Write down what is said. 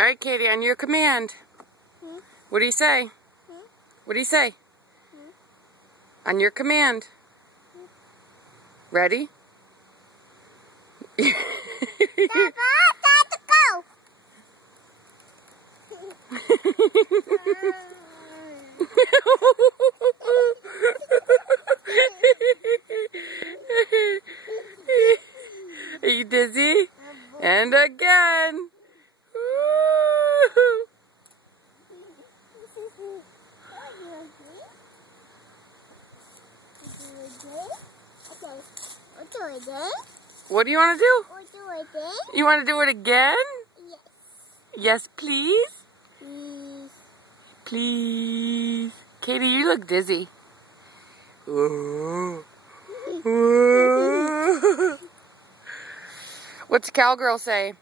All right, Katie, on your command. What do you say? What do you say? On your command. Ready? Papa, time to go. Are you dizzy? And again. What do you want to do? You want to do it again? Yes. Yes, please? Please. Please. Katie, you look dizzy. What's the cowgirl say?